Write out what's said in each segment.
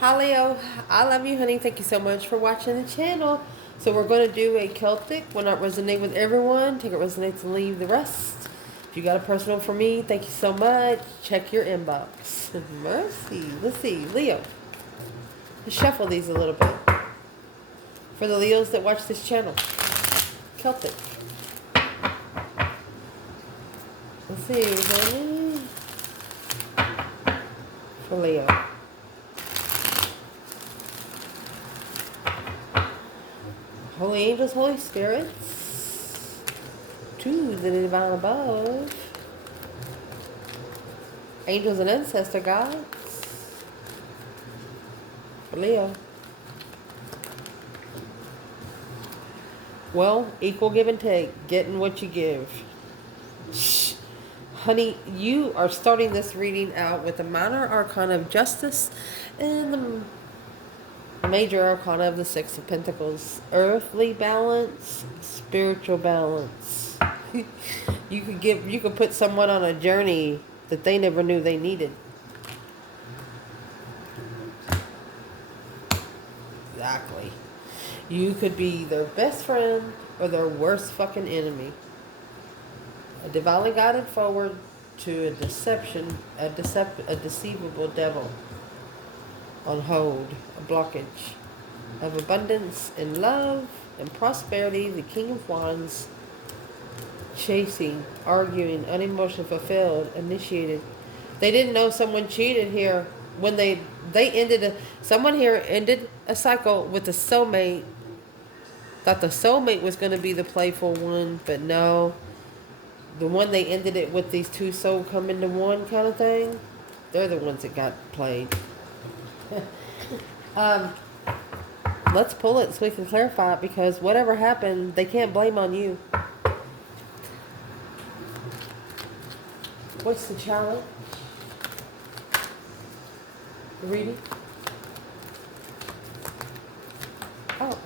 Hi Leo, I love you honey. Thank you so much for watching the channel. So we're going to do a Celtic. Will not resonate with everyone. Take it resonates and leave the rest. If you got a personal for me, thank you so much. Check your inbox. Mercy. Let's see. Leo. Let's shuffle these a little bit. For the Leos that watch this channel. Celtic. Let's see. For Leo. Holy angels, Holy spirits, to the divine above, angels and ancestor gods, for Leo. Well, equal give and take, getting what you give. Shh. Honey, you are starting this reading out with the minor arcana of justice and the major arcana of the Six of Pentacles. Earthly balance, spiritual balance. You could put someone on a journey that they never knew they needed. Exactly. You could be their best friend or their worst fucking enemy. A divinely guided forward to a deceivable devil on hold, a blockage of abundance and love and prosperity, the King of Wands, chasing, arguing, unemotionally fulfilled, initiated. They didn't know someone cheated here when someone here ended a cycle with a soulmate. Thought the soulmate was going to be the playful one, but no. The one they ended it with, these two souls come into one kind of thing, they're the ones that got played. Let's pull it so we can clarify it, because whatever happened, they can't blame on you. What's the challenge? The reading? Oh.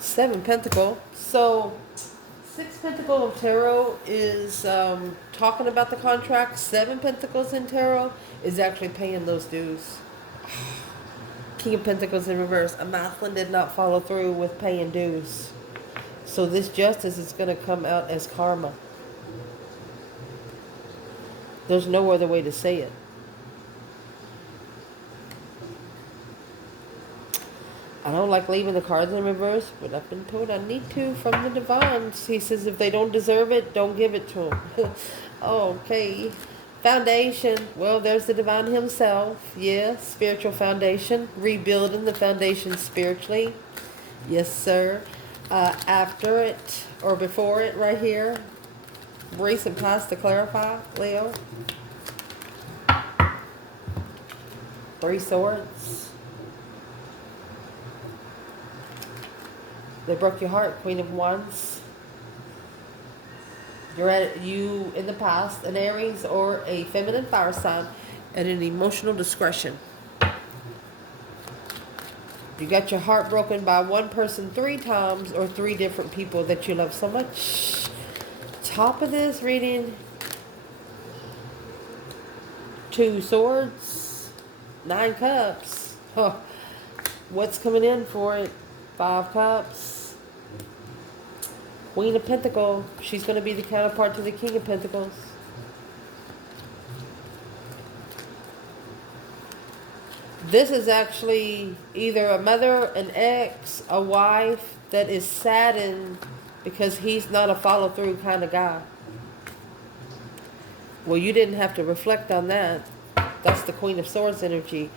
7 Pentacle. So, 6 Pentacle of Tarot is talking about the contract. 7 Pentacles in Tarot is actually paying those dues. King of Pentacles in reverse. A masculine did not follow through with paying dues. So this justice is going to come out as karma. There's no other way to say it. I don't like leaving the cards in reverse, but I've been told I need to from the divines. He says if they don't deserve it, don't give it to them. Okay. Foundation. Well, there's the divine himself. Yes, spiritual foundation. Rebuilding the foundation spiritually. Yes, sir. After it, or before it right here. Recent past to clarify, Leo. 3 swords. They broke your heart, Queen of Wands. You in the past, an Aries or a feminine fire sign, at an emotional discretion. You got your heart broken by one person 3 times, or 3 different people that you love so much. Top of this reading, 2 swords, 9 cups. Huh. What's coming in for it? 5 cups. Queen of Pentacles. She's going to be the counterpart to the King of Pentacles. This is actually either a mother, an ex, a wife that is saddened because he's not a follow-through kind of guy. Well, you didn't have to reflect on that. That's the Queen of Swords energy.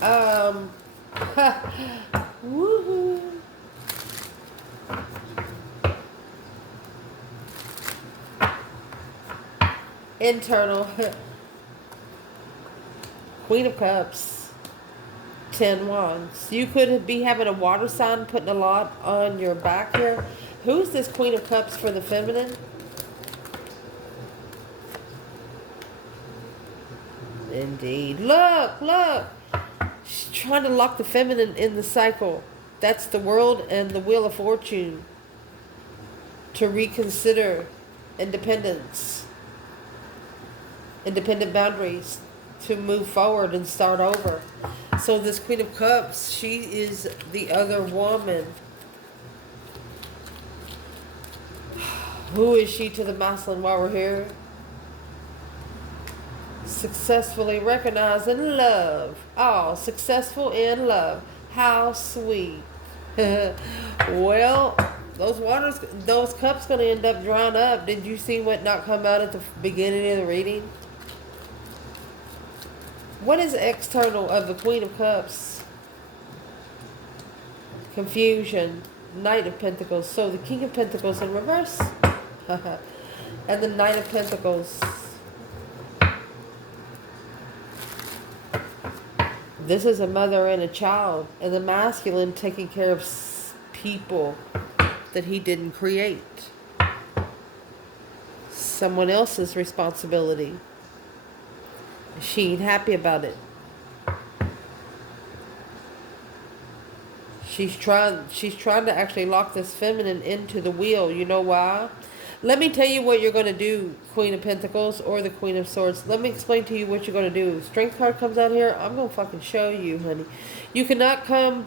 Woohoo. Internal. Queen of Cups. 10 Wands. You could be having a water sign putting a lot on your back here. Who's this Queen of Cups for the feminine? Indeed. Look, look. She's trying to lock the feminine in the cycle. That's the World and the Wheel of Fortune. To reconsider independence. Independent boundaries. to move forward and start over. So this Queen of Cups, she is the other woman. Who is she to the masculine while we're here? Successfully recognized and love. Oh, successful in love. How sweet. Well, those cups going to end up drying up. Did you see what not come out at the beginning of the reading? What is external of the Queen of Cups? Confusion. Knight of Pentacles. So the King of Pentacles in reverse. And the Knight of Pentacles. This is a mother and a child. And the masculine taking care of people that he didn't create. Someone else's responsibility. She ain't happy about it. She's trying to actually lock this feminine into the wheel. You know why? Let me tell you what you're going to do, Queen of Pentacles or the Queen of Swords. Let me explain to you what you're going to do. Strength card comes out here. I'm going to fucking show you, honey. You cannot come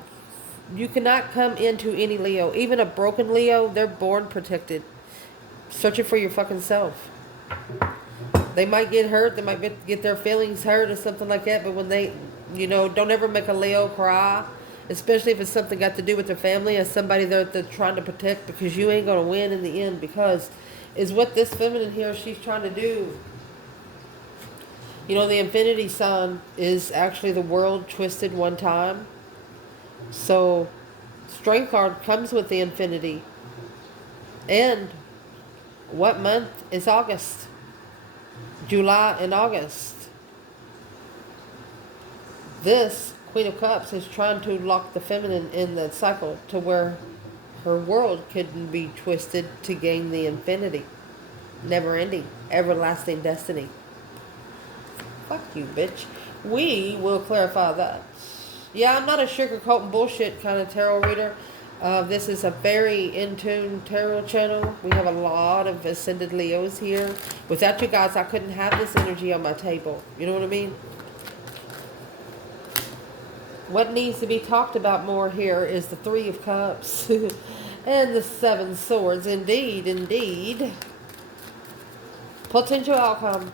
into any Leo. Even a broken Leo, they're born protected. Search it for your fucking self. They might get hurt. They might get their feelings hurt or something like that. But when they, don't ever make a Leo cry. Especially if it's something got to do with their family or somebody they're trying to protect, because you ain't going to win in the end, because is what this feminine here, she's trying to do. The infinity sign is actually the world twisted one time. So strength card comes with the infinity. And what month is August? July and August. This Queen of Cups is trying to lock the feminine in the cycle to where her world couldn't be twisted to gain the infinity. Never ending, everlasting destiny. Fuck you, bitch. We will clarify that. Yeah, I'm not a sugarcoat bullshit kind of tarot reader. This is a very in-tune tarot channel. We have a lot of ascended Leos here. Without you guys, I couldn't have this energy on my table. You know what I mean? What needs to be talked about more here is the Three of Cups and the Seven Swords. Indeed, indeed. Potential outcome.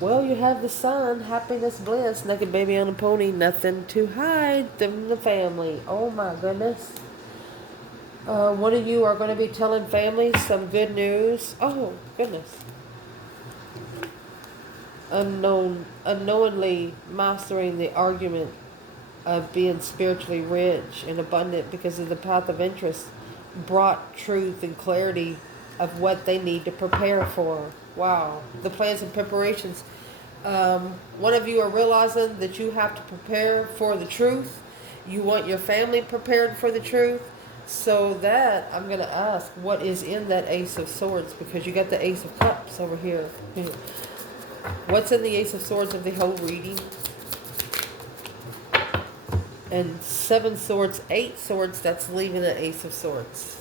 Well, you have the Sun, happiness, bliss, naked baby on a pony, nothing to hide from the family. Oh my goodness. One of you are going to be telling families some good news. Oh, goodness. Unknowingly mastering the argument of being spiritually rich and abundant because of the path of interest brought truth and clarity of what they need to prepare for. Wow. The plans and preparations. One of you are realizing that you have to prepare for the truth. You want your family prepared for the truth. So that, I'm going to ask, what is in that Ace of Swords? Because you got the Ace of Cups over here. What's in the Ace of Swords of the whole reading? And 7 swords, 8 swords, that's leaving the Ace of Swords.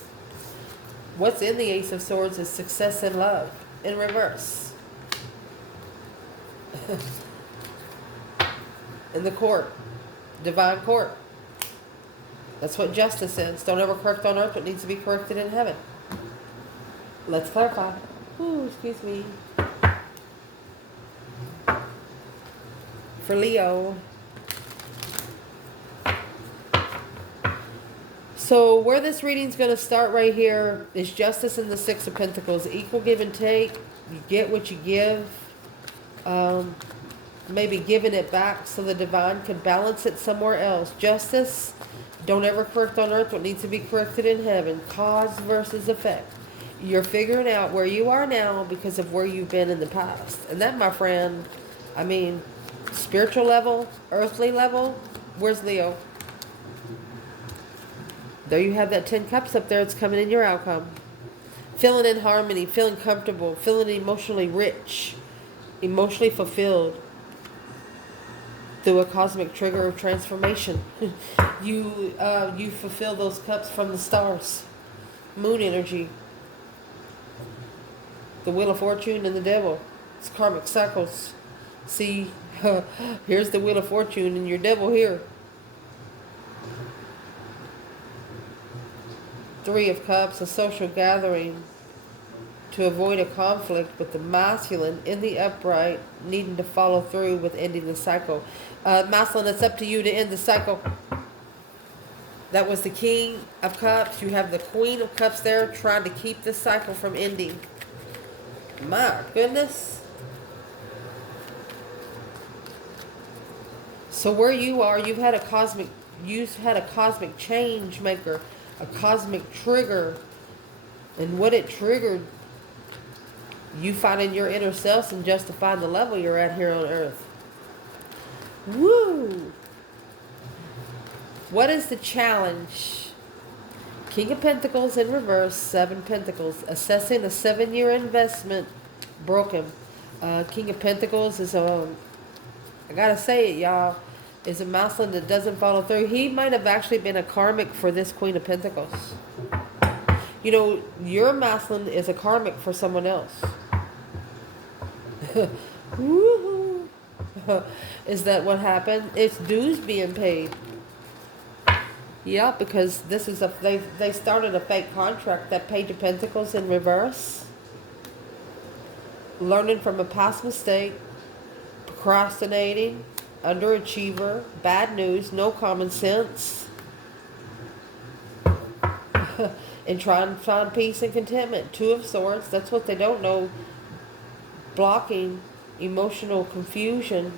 What's in the Ace of Swords is success in love, in reverse. In the court, divine court. That's what justice is. Don't ever correct on earth what needs to be corrected in heaven. Let's clarify. Ooh, excuse me. For Leo. So where this reading's going to start right here is justice in the Six of Pentacles. Equal give and take. You get what you give. Maybe giving it back so the divine can balance it somewhere else. Justice. Don't ever correct on earth what needs to be corrected in heaven. Cause versus effect. You're figuring out where you are now because of where you've been in the past. And that, my friend, I mean, spiritual level, earthly level, where's Leo? There you have that 10 cups up there. It's coming in your outcome. Feeling in harmony, feeling comfortable, feeling emotionally rich, emotionally fulfilled through a cosmic trigger of transformation. You fulfill those cups from the stars. Moon energy. The Wheel of Fortune and the Devil. It's karmic cycles. See, here's the Wheel of Fortune and your devil here. 3 of Cups, a social gathering to avoid a conflict with the masculine in the upright, needing to follow through with ending the cycle. Masculine, it's up to you to end the cycle. That was the King of Cups. You have the Queen of Cups there trying to keep the cycle from ending. My goodness. So where you are, you've had a cosmic change maker, a cosmic trigger. And what it triggered, you finding your inner self and justifying the level you're at here on earth. Woo! What is the challenge? King of Pentacles in reverse, 7 Pentacles. Assessing a 7-year investment. Broken. King of Pentacles is I gotta say it, y'all, is a masculine that doesn't follow through. He might have actually been a karmic for this Queen of Pentacles. You know, your masculine is a karmic for someone else. Woohoo! Is that what happened? It's dues being paid. Yeah, because this is they started a fake contract. That Page of Pentacles in reverse. Learning from a past mistake, procrastinating, underachiever, bad news, no common sense, and trying to find peace and contentment. 2 of Swords, that's what they don't know. Blocking emotional confusion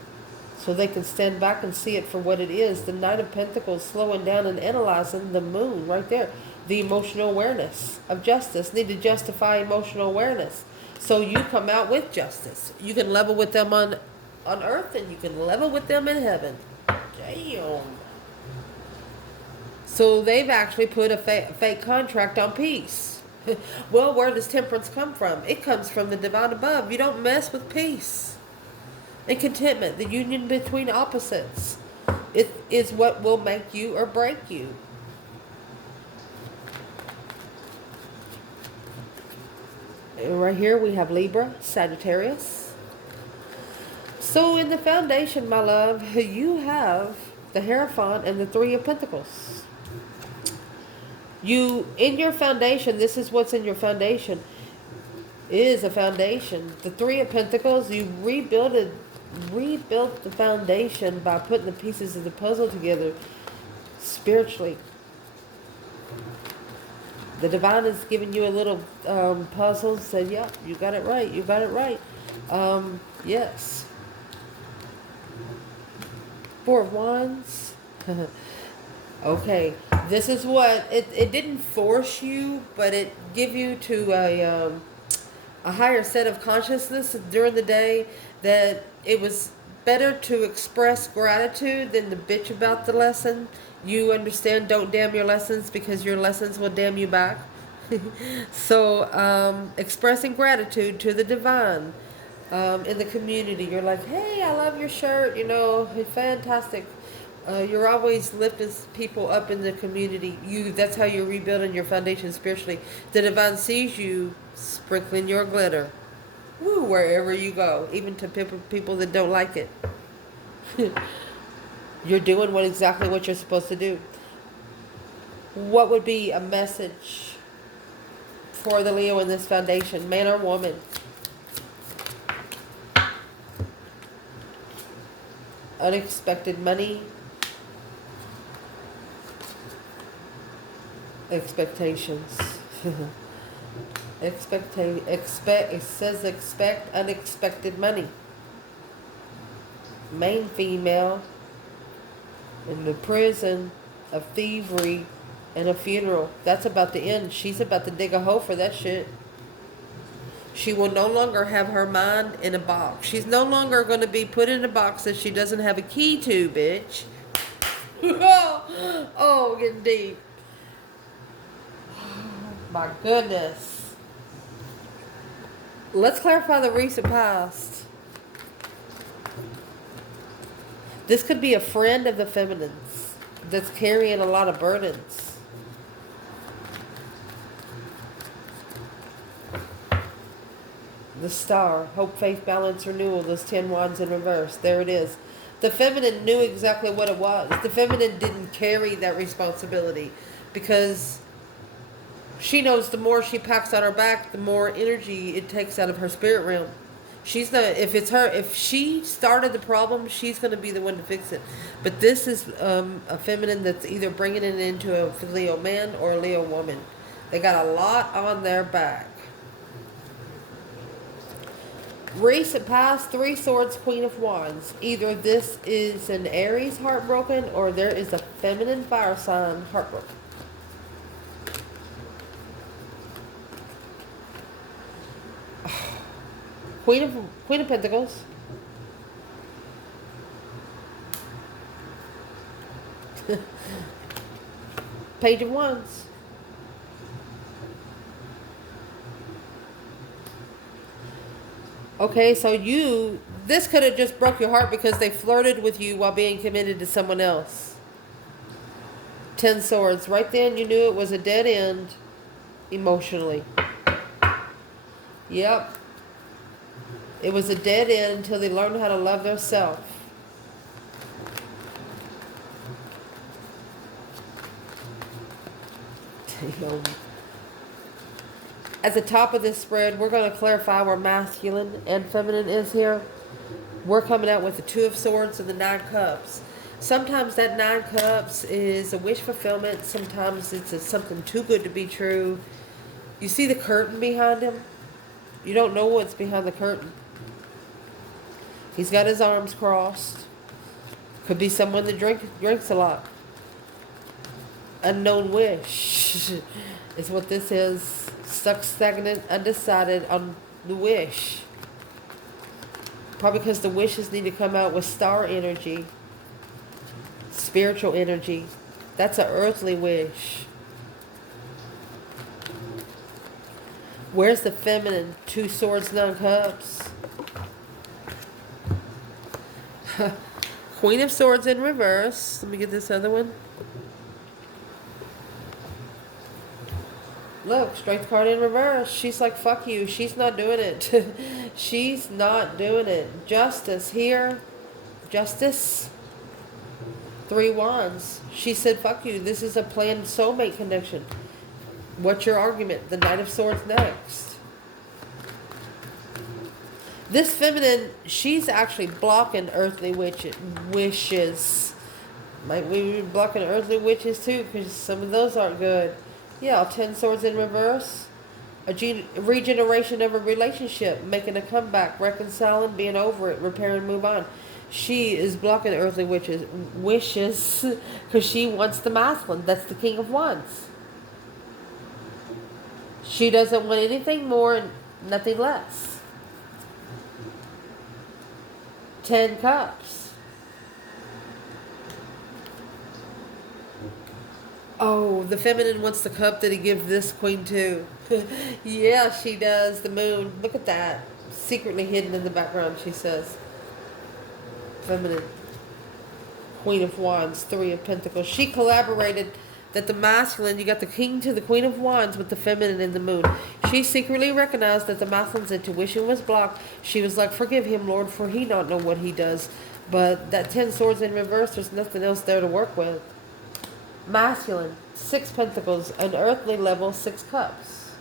so they can stand back and see it for what it is. The Knight of Pentacles, slowing down and analyzing the Moon right there. The emotional awareness of justice. Need to justify emotional awareness. So you come out with justice. You can level with them on earth and you can level with them in heaven. Damn. So they've actually put a fake contract on peace. Well, where does temperance come from? It comes from the divine above. You don't mess with peace and contentment, the union between opposites. It is what will make you or break you. And right here we have Libra, Sagittarius. So in the foundation, my love, you have the Hierophant and the 3 of Pentacles. You, in your foundation, this is what's in your foundation. It is a foundation. The 3 of Pentacles, you rebuilt the foundation by putting the pieces of the puzzle together spiritually. The divine is giving you a little puzzle. Said, yeah, you got it right. You got it right. Yes. 4 of Wands. Okay. This is what, it didn't force you, but it give you to a higher set of consciousness during the day that it was better to express gratitude than to bitch about the lesson. You understand, don't damn your lessons because your lessons will damn you back. So expressing gratitude to the divine in the community. You're like, hey, I love your shirt, you know, fantastic. You're always lifting people up in the community. That's how you're rebuilding your foundation spiritually. The divine sees you sprinkling your glitter. Woo, wherever you go, even to people that don't like it. You're doing exactly what you're supposed to do. What would be a message for the Leo in this foundation, man or woman? Unexpected money. Expectations. It says expect unexpected money. Main female in the prison of thievery and a funeral. That's about to end. She's about to dig a hole for that shit. She will no longer have her mind in a box. She's no longer going to be put in a box that she doesn't have a key to, bitch. Oh, getting deep. My goodness. Let's clarify the recent past. This could be a friend of the feminines that's carrying a lot of burdens. The Star, hope, faith, balance, renewal, those 10 wands in reverse. There it is. The feminine knew exactly what it was. The feminine didn't carry that responsibility because she knows the more she packs on her back, the more energy it takes out of her spirit realm. She's not, if she started the problem, she's going to be the one to fix it. But this is a feminine that's either bringing it into a Leo man or a Leo woman. They got a lot on their back. Recent past, 3 Swords, Queen of Wands. Either this is an Aries heartbroken or there is a feminine fire sign heartbroken. Queen of Pentacles. Page of Wands. Okay, so this could have just broke your heart because they flirted with you while being committed to someone else. 10 Swords. Right then you knew it was a dead end emotionally. Yep. It was a dead end until they learned how to love themselves. At the top of this spread, we're going to clarify where masculine and feminine is here. We're coming out with the 2 of Swords and the 9 Cups. Sometimes that 9 Cups is a wish fulfillment. Sometimes it's something too good to be true. You see the curtain behind him? You don't know what's behind the curtain. He's got his arms crossed. Could be someone that drinks a lot. Unknown wish is what this is. Stuck, stagnant, undecided on the wish. Probably because the wishes need to come out with star energy. Spiritual energy. That's an earthly wish. Where's the feminine? 2 Swords, 9 Cups. Queen of Swords in reverse. Let me get this other one. Look, Strength card in reverse. She's like, fuck you. She's not doing it. She's not doing it. Justice here. Justice. 3 Wands. She said, fuck you. This is a planned soulmate connection. What's your argument? The Knight of Swords next. This feminine, she's actually blocking earthly wishes. Might we be blocking earthly witches too, because some of those aren't good. Yeah, 10 Swords in reverse. A regeneration of a relationship, making a comeback, reconciling, being over it, repair and move on. She is blocking earthly wishes because she wants the masculine. That's the King of Wands. She doesn't want anything more and nothing less. 10 Cups. Oh, the feminine wants the cup that he gives this queen to. Yeah, she does. The moon. Look at that. Secretly hidden in the background, she says. Feminine. Queen of Wands. 3 of Pentacles. She collaborated that the masculine, you got the king to the Queen of Wands with the feminine in the moon. She secretly recognized that the masculine's intuition was blocked. She was like, forgive him, Lord, for he not know what he does. But that 10 Swords in reverse, there's nothing else there to work with. Masculine, 6 Pentacles, an earthly level, 6 Cups.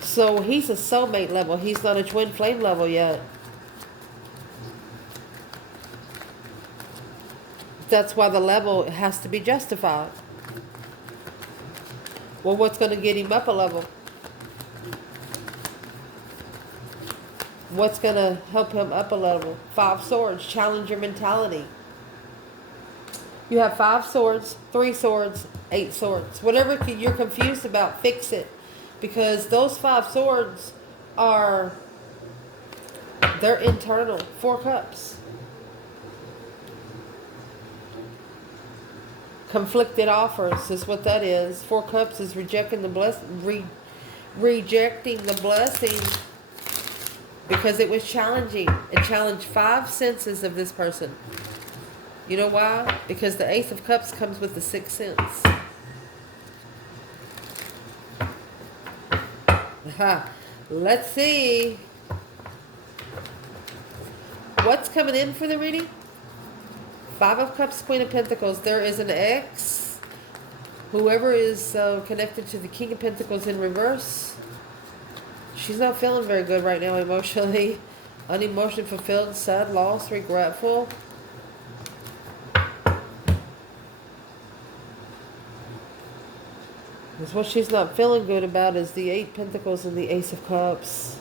So he's a soulmate level. He's not a twin flame level yet. That's why the level has to be justified. Well, what's going to get him up a level? What's going to help him up a level? 5 Swords, challenger mentality. You have 5 Swords, 3 Swords, 8 Swords. Whatever you're confused about, fix it. Because those 5 Swords are, they're internal. 4 Cups. Conflicted offers is what that is. 4 Cups is rejecting the rejecting the blessing because it was challenging. It challenged 5 senses of this person. You know why? Because the Ace of Cups comes with the 6th sense. Let's see. What's coming in for the reading? Five of Cups, Queen of Pentacles. There is an ex. Whoever is connected to the King of Pentacles in reverse. She's not feeling very good right now emotionally. Unemotionally fulfilled, sad, lost, regretful. Because what she's not feeling good about is the Eight Pentacles and the Ace of Cups.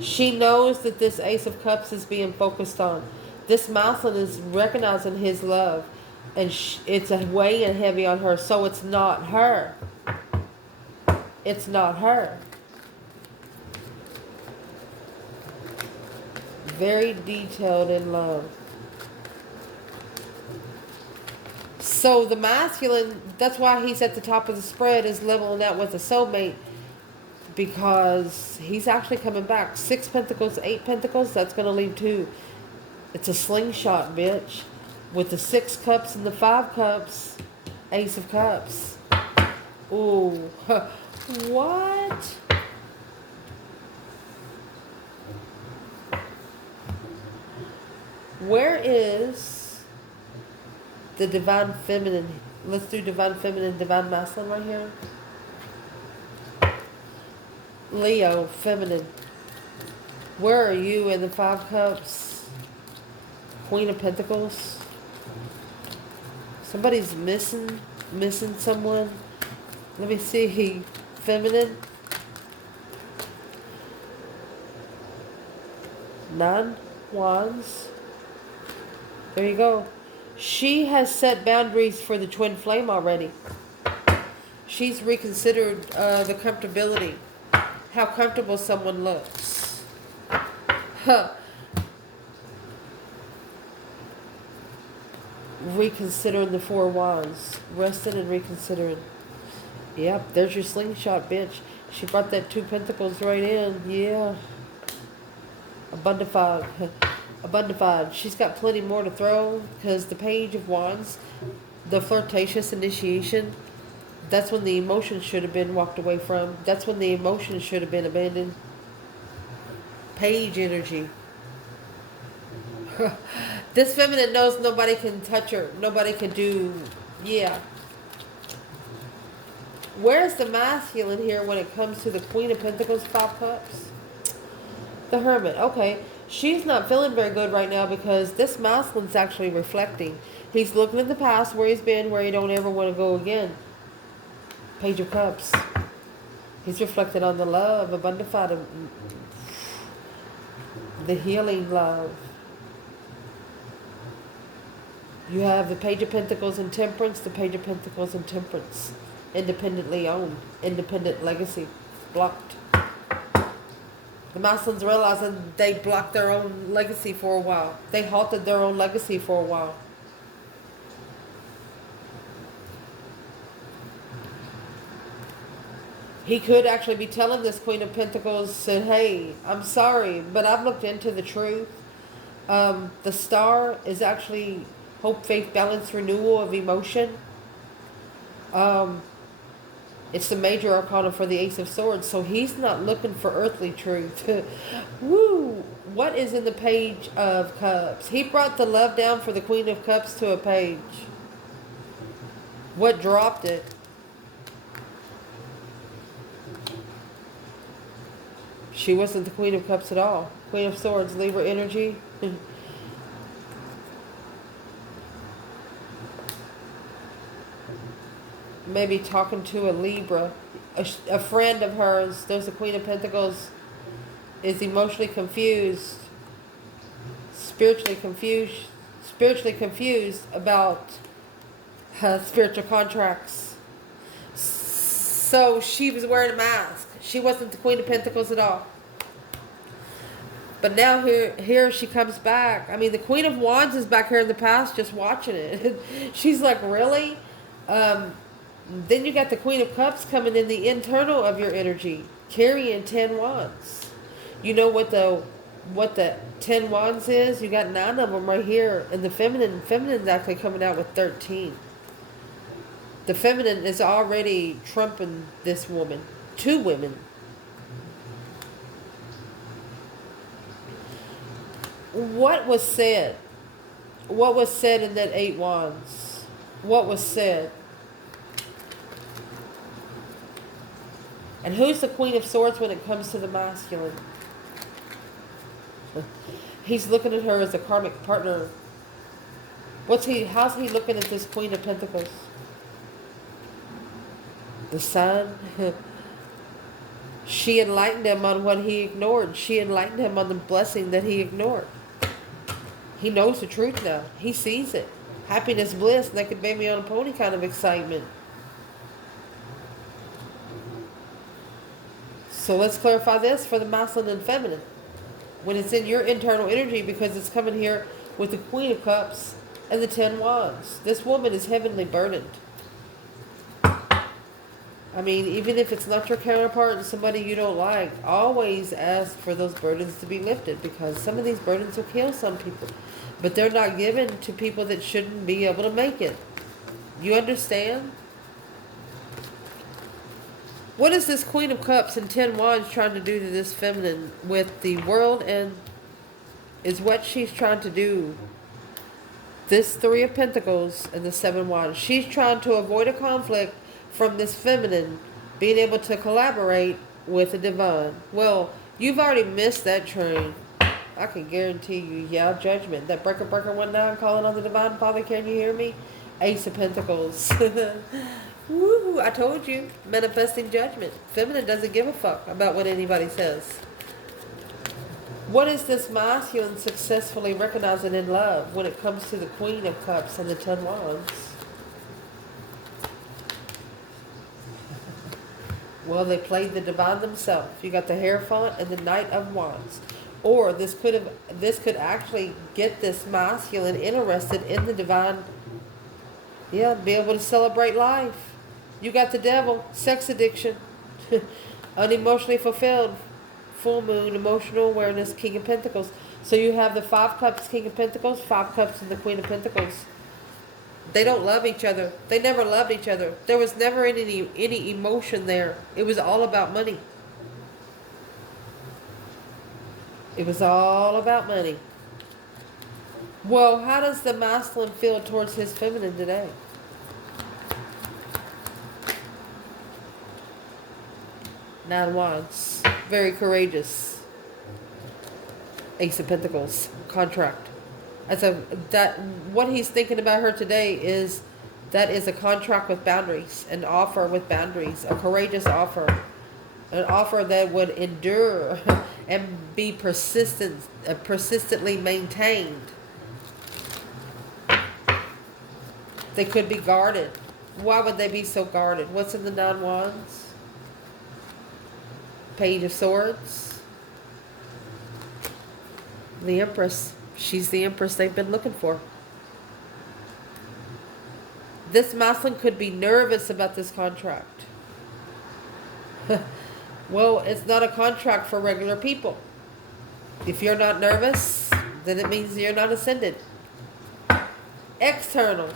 She knows that this Ace of Cups is being focused on. This masculine is recognizing his love. And it's weighing heavy on her. So it's not her. It's not her. Very detailed in love. So the masculine, that's why he's at the top of the spread, is leveling out with a soulmate. Because he's actually coming back. 6 Pentacles, 8 Pentacles, that's going to leave 2. It's a slingshot, bitch. With the 6 Cups and the 5 Cups. Ace of Cups. Ooh. What? Where is the Divine Feminine? Let's do Divine Feminine, Divine Masculine right here. Leo, Feminine. Where are you in the 5 Cups? Queen of Pentacles. Somebody's missing someone. Let me see. Feminine. 9 Wands. There you go. She has set boundaries for the twin flame already. She's reconsidered the comfortability. How comfortable someone looks. Huh. Reconsidering the 4 Wands. Resting and reconsidering. Yep, there's your slingshot, bitch. She brought that 2 Pentacles right in. Yeah. Abundified. Abundified. She's got plenty more to throw because the Page of Wands, the flirtatious initiation, that's when the emotions should have been walked away from. That's when the emotions should have been abandoned. Page energy. This feminine knows nobody can touch her. Nobody can do... Yeah. Where's the masculine here when it comes to the Queen of Pentacles, 5 Cups? The Hermit. Okay. She's not feeling very good right now because this masculine's actually reflecting. He's looking at the past, where he's been, where he don't ever want to go again. Page of Cups. He's reflected on the love, abundified, the healing love. You have the Page of Pentacles and Temperance, the Page of Pentacles and Temperance. Independently owned. Independent legacy. Blocked. The masculines realizing they blocked their own legacy for a while. They halted their own legacy for a while. He could actually be telling this Queen of Pentacles, said, hey, I'm sorry, but I've looked into the truth. The star is actually hope, faith, balance, renewal of emotion. It's the major arcana for the Ace of Swords, so he's not looking for earthly truth. Woo! What is in the Page of Cups? He brought the love down for the Queen of Cups to a page. What dropped it? She wasn't the Queen of Cups at all. Queen of Swords, Libra energy. Maybe talking to a Libra. A friend of hers, there's a Queen of Pentacles, is emotionally confused. Spiritually confused about spiritual contracts. So she was wearing a mask. She wasn't the Queen of Pentacles at all. But now here she comes back. I mean, the Queen of Wands is back here in the past just watching it. She's like, really? Then you got the Queen of Cups coming in the internal of your energy, carrying 10 Wands. You know what the 10 Wands is? You got 9 of them right here. And the feminine's actually coming out with 13. The feminine is already trumping this woman. 2 women. What was said? What was said in that 8 wands? What was said? And who's the Queen of Swords when it comes to the masculine? He's looking at her as a karmic partner. How's he looking at this Queen of Pentacles? The Sun. She enlightened him on what he ignored. She enlightened him on the blessing that he ignored. He knows the truth now. He sees it. Happiness, bliss, naked baby on a pony kind of excitement. So let's clarify this for the masculine and feminine. When it's in your internal energy, because it's coming here with the Queen of Cups and the 10 Wands. This woman is heavenly burdened. I mean, even if it's not your counterpart and somebody you don't like, always ask for those burdens to be lifted, because some of these burdens will kill some people. But they're not given to people that shouldn't be able to make it. You understand? What is this Queen of Cups and 10 Wands trying to do to this feminine with the World, and is what she's trying to do? This 3 of Pentacles and the 7 Wands. She's trying to avoid a conflict from this feminine being able to collaborate with the divine. Well, you've already missed that train. I can guarantee you, judgment. That breaker 19 calling on the divine Father, can you hear me? Ace of Pentacles. Woo, I told you, manifesting judgment. Feminine doesn't give a fuck about what anybody says. What is this masculine successfully recognizing in love when it comes to the Queen of Cups and the 10 Wands? Well, they played the divine themselves. You got the Hierophant and the Knight of Wands. Or this could actually get this masculine interested in the divine. Yeah, be able to celebrate life. You got the Devil, sex addiction, unemotionally fulfilled, full moon, emotional awareness, King of Pentacles. So you have the 5 Cups, King of Pentacles, 5 Cups, and the Queen of Pentacles. They don't love each other. They never loved each other. There was never any emotion there. It was all about money. It was all about money. Well, how does the masculine feel towards his feminine today? Nine Wands. Very courageous. Ace of Pentacles. Contract. What he's thinking about her today is that is a contract with boundaries, an offer with boundaries, a courageous offer, an offer that would endure and be persistently maintained. They could be guarded. Why would they be so guarded? What's in the 9 Wands? Page of Swords. The Empress. She's the Empress they've been looking for. This masculine could be nervous about this contract. Well, it's not a contract for regular people. If you're not nervous, then it means you're not ascended. External.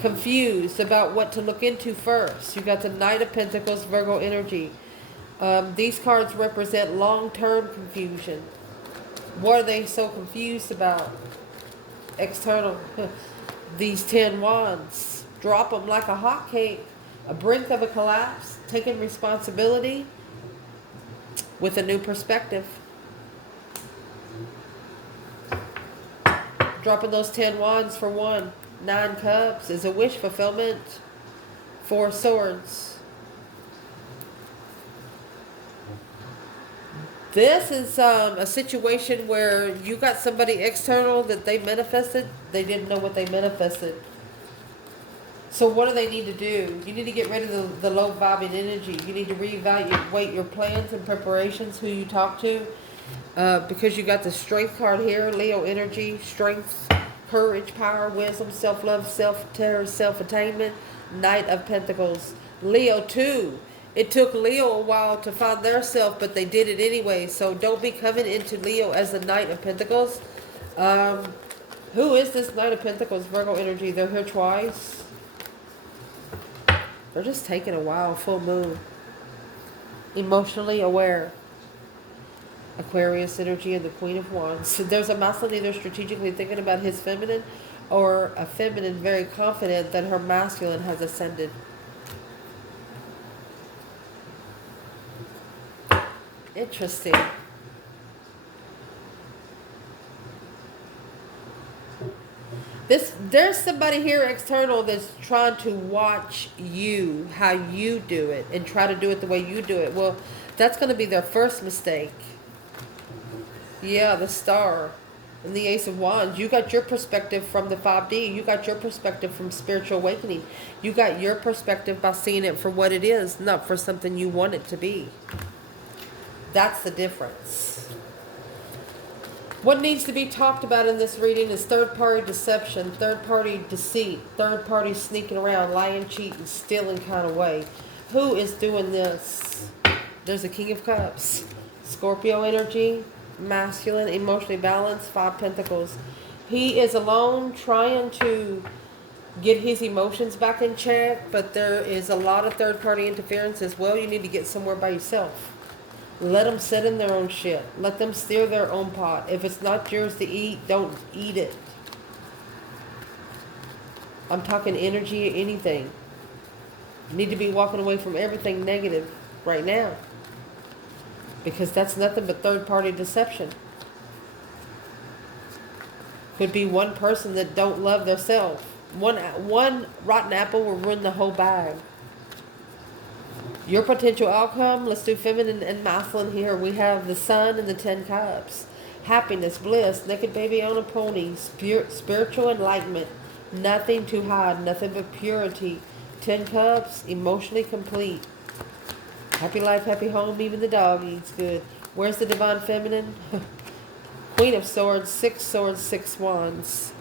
Confused about what to look into first. You got the Knight of Pentacles, Virgo energy. These cards represent long-term confusion. What are they so confused about? External. These 10 Wands. Drop them like a hotcake. A brink of a collapse. Taking responsibility with a new perspective. Dropping those 10 Wands for 1. 9 Cups is a wish fulfillment. 4 Swords. This is a situation where you got somebody external that they manifested. They didn't know what they manifested. So what do they need to do? You need to get rid of the low vibing energy. You need to reevaluate your plans and preparations, who you talk to. Because you got the Strength card here, Leo energy, strength, courage, power, wisdom, self-love, self-terror, self-attainment, Knight of Pentacles. Leo too. It took Leo a while to find their self, but they did it anyway. So don't be coming into Leo as the Knight of Pentacles. Who is this Knight of Pentacles? Virgo energy. They're here twice. They're just taking a while. Full moon. Emotionally aware. Aquarius energy and the Queen of Wands. So there's a masculine either strategically thinking about his feminine, or a feminine very confident that her masculine has ascended. Interesting. There's somebody here external that's trying to watch you, how you do it, and try to do it the way you do it. Well, that's going to be their first mistake. Yeah, the Star and the Ace of Wands. You got your perspective from the 5D. You got your perspective from spiritual awakening. You got your perspective by seeing it for what it is, not for something you want it to be. That's the difference. What needs to be talked about in this reading is third-party deception, third-party deceit, third-party sneaking around, lying, cheating, stealing kind of way. Who is doing this? There's a King of Cups. Scorpio energy, masculine, emotionally balanced, 5 Pentacles. He is alone trying to get his emotions back in check, but there is a lot of third-party interference as well. You need to get somewhere by yourself. Let them sit in their own shit. Let them steer their own pot. If it's not yours to eat, don't eat it. I'm talking energy or anything. You need to be walking away from everything negative right now. Because that's nothing but third-party deception. Could be one person that don't love themselves. One rotten apple will ruin the whole bag. Your potential outcome, let's do feminine and masculine here. We have the Sun and the 10 Cups. Happiness, bliss, naked baby on a pony, spiritual enlightenment, nothing to hide, nothing but purity. 10 Cups, emotionally complete. Happy life, happy home, even the dog eats good. Where's the divine feminine? Queen of Swords, 6 Swords, 6 Wands.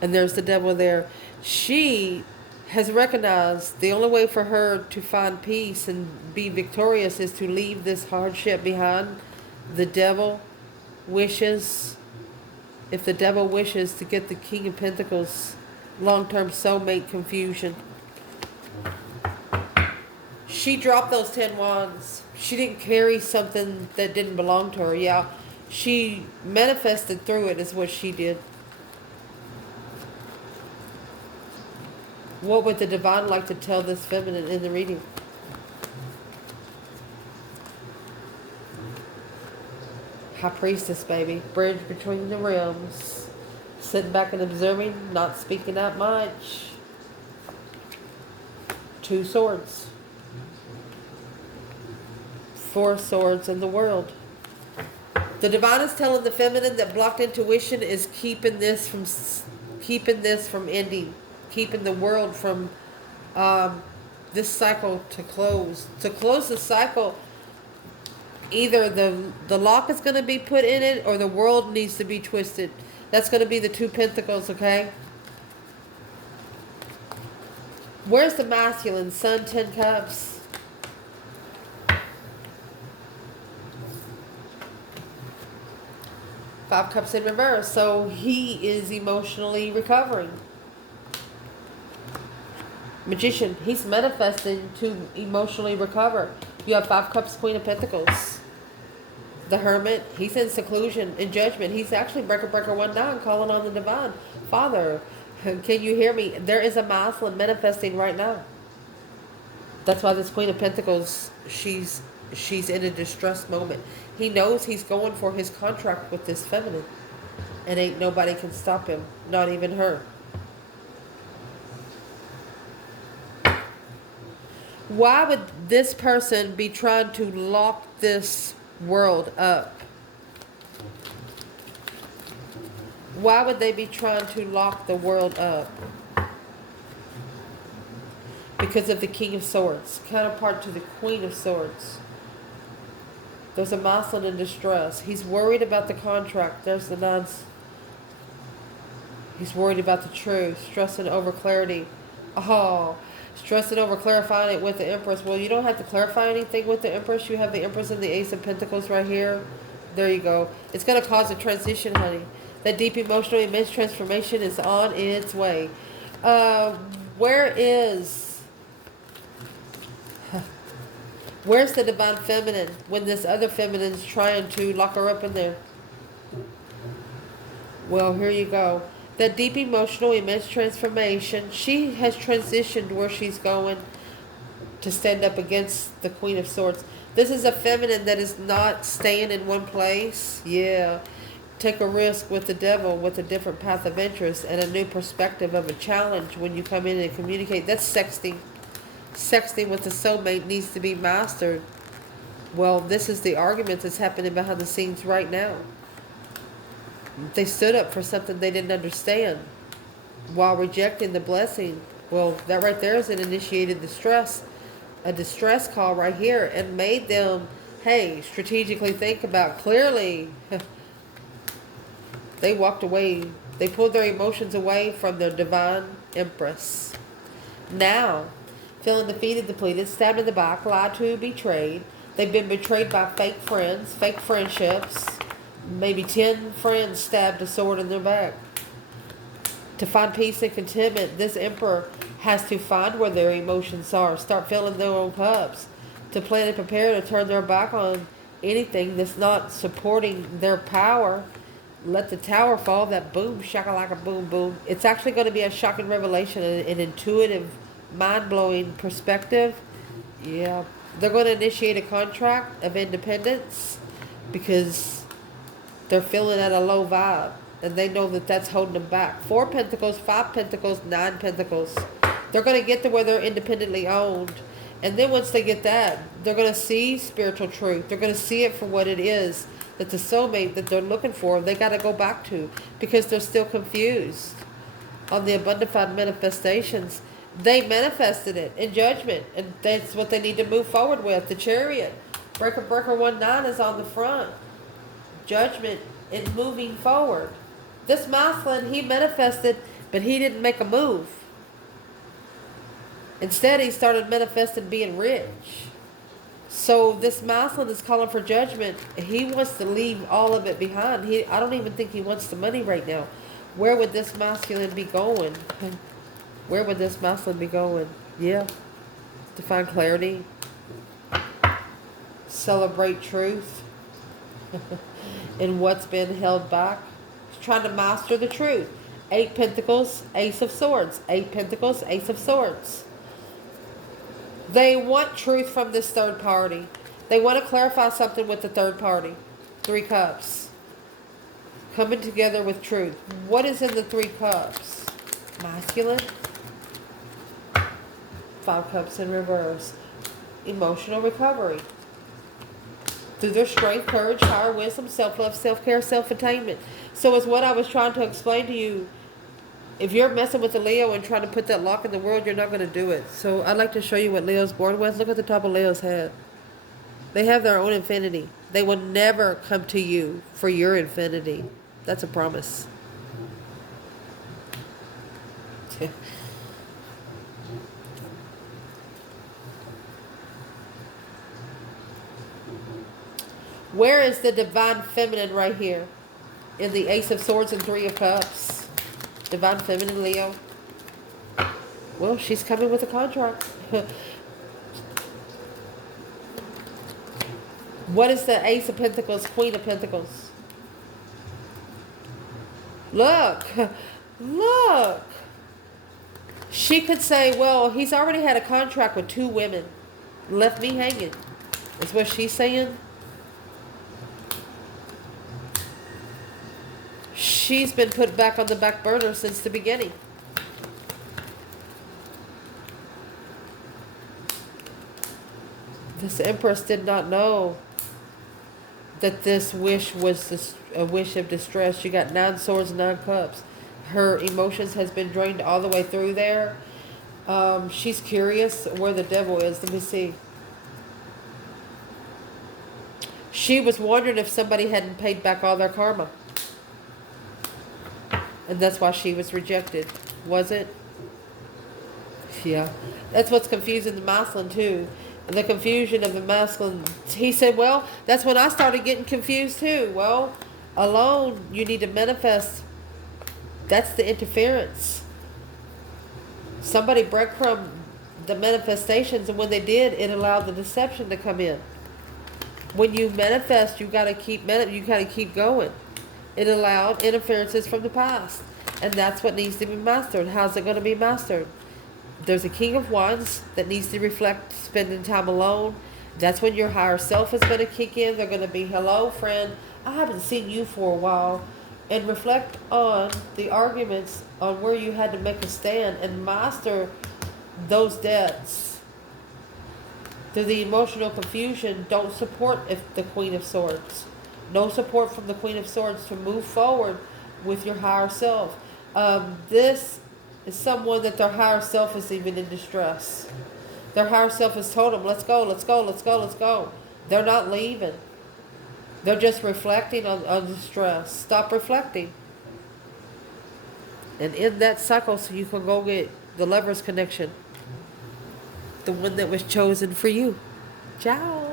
And there's the devil there. She has recognized the only way for her to find peace and be victorious is to leave this hardship behind. The devil wishes, if the devil wishes to get the King of Pentacles, long-term soulmate confusion. She dropped those 10 wands. She didn't carry something that didn't belong to her. Yeah, she manifested through it is what she did. What would the divine like to tell this feminine in the reading? High Priestess, baby. Bridge between the realms. Sitting back and observing, not speaking out much. 2 swords. 4 swords in the world. The divine is telling the feminine that blocked intuition is keeping this from ending. Keeping the world from this cycle to close. To close the cycle, either the lock is going to be put in it or the world needs to be twisted. That's going to be the 2 Pentacles, okay? Where's the masculine? Sun, 10 Cups. Five Cups in reverse. So he is emotionally recovering. Magician, he's manifesting to emotionally recover. You have 5 Cups, Queen of Pentacles. The Hermit, he's in seclusion, in judgment. He's actually breaker 19 calling on the divine. Father, can you hear me? There is a masculine manifesting right now. That's why this Queen of Pentacles, she's in a distressed moment. He knows he's going for his contract with this feminine. And ain't nobody can stop him. Not even her. Why would this person be trying to lock this world up? Why would they be trying to lock the world up? Because of the King of Swords, counterpart to the Queen of Swords. There's a masculine in distress. He's worried about the contract. There's the nuns. He's worried about the truth, stressing over clarity. Oh, stressing over clarifying it with the Empress. Well, you don't have to clarify anything with the Empress. You have the Empress and the Ace of Pentacles right here. There you go. It's going to cause a transition, honey. That deep emotional immense transformation is on its way. Where is Where's the divine feminine when this other feminine's trying to lock her up in there? Well, here you go. That deep emotional immense transformation. She has transitioned where she's going to stand up against the Queen of Swords. This is a feminine that is not staying in one place. Yeah. Take a risk with the devil with a different path of interest and a new perspective of a challenge when you come in and communicate. That's sexting. Sexting with the soulmate needs to be mastered. Well, this is the argument that's happening behind the scenes right now. They stood up for something they didn't understand while rejecting the blessing. Well, that right there is an initiated distress, a distress call right here, and made them, hey, strategically think about clearly. They walked away. They pulled their emotions away from their divine empress. Now, feeling defeated, depleted, stabbed in the back, lied to, betrayed. They've been betrayed by fake friends, fake friendships. Maybe 10 friends stabbed a sword in their back. To find peace and contentment, this emperor has to find where their emotions are. Start filling their own cups. To plan and prepare to turn their back on anything that's not supporting their power. Let the tower fall, that boom, shakalaka, boom, boom. It's actually going to be a shocking revelation, an intuitive, mind-blowing perspective. Yeah. They're going to initiate a contract of independence because they're feeling at a low vibe. And they know that that's holding them back. 4 Pentacles, 5 Pentacles, 9 Pentacles. They're going to get to where they're independently owned. And then once they get that, they're going to see spiritual truth. They're going to see it for what it is. That the soulmate that they're looking for, they got to go back to. Because they're still confused on the abundified manifestations. They manifested it in judgment. And that's what they need to move forward with. The Chariot. Breaker 1-9 is on the front. Judgment and moving forward. This masculine, he manifested, but he didn't make a move. Instead, he started manifesting being rich. So this masculine is calling for judgment. He wants to leave all of it behind. I don't even think he wants the money right now. Where would this masculine be going? Where would this masculine be going? Yeah. To find clarity. Celebrate truth. In what's been held back. He's trying to master the truth. 8 Pentacles, Ace of Swords. 8 Pentacles, Ace of Swords. They want truth from this third party. They want to clarify something with the third party. 3 Cups. Coming together with truth. What is in the 3 Cups? Masculine. 5 Cups in reverse. Emotional recovery. Through their strength, courage, higher wisdom, self-love, self-care, self-attainment. So it's what I was trying to explain to you. If you're messing with the Leo and trying to put that lock in the world, you're not going to do it. So I'd like to show you what Leo's born with. Look at the top of Leo's head. They have their own infinity. They will never come to you for your infinity. That's a promise. Where is the divine feminine right here? In the Ace of Swords and 3 of Cups. Divine feminine, Leo. Well, she's coming with a contract. What is the Ace of Pentacles, Queen of Pentacles? Look. Look. She could say, well, he's already had a contract with 2 women. Left me hanging. Is what she's saying. She's been put back on the back burner since the beginning. This Empress did not know that this wish was a wish of distress. She got 9 Swords, 9 Cups. Her emotions has been drained all the way through there. She's curious where the devil is. Let me see. She was wondering if somebody hadn't paid back all their karma. And that's why she was rejected. Was it? Yeah. That's what's confusing the masculine too. The confusion of the masculine. He said, well, that's when I started getting confused too. Well, alone, you need to manifest. That's the interference. Somebody breadcrumb the manifestations, and when they did, it allowed the deception to come in. When you manifest, you gotta keep going. It allowed interferences from the past, and that's what needs to be mastered. How's it going to be mastered? There's a King of Wands that needs to reflect, spending time alone. That's when your higher self is going to kick in. They're going to be, hello, friend, I haven't seen you for a while. And reflect on the arguments on where you had to make a stand and master those debts. Through the emotional confusion, don't support the Queen of Swords. No support from the Queen of Swords to move forward with your higher self. This is someone that their higher self is even in distress. Their higher self has told them, let's go, let's go, let's go, let's go. They're not leaving. They're just reflecting on the stress. Stop reflecting. And end that cycle so you can go get the Lover's connection. The one that was chosen for you. Ciao.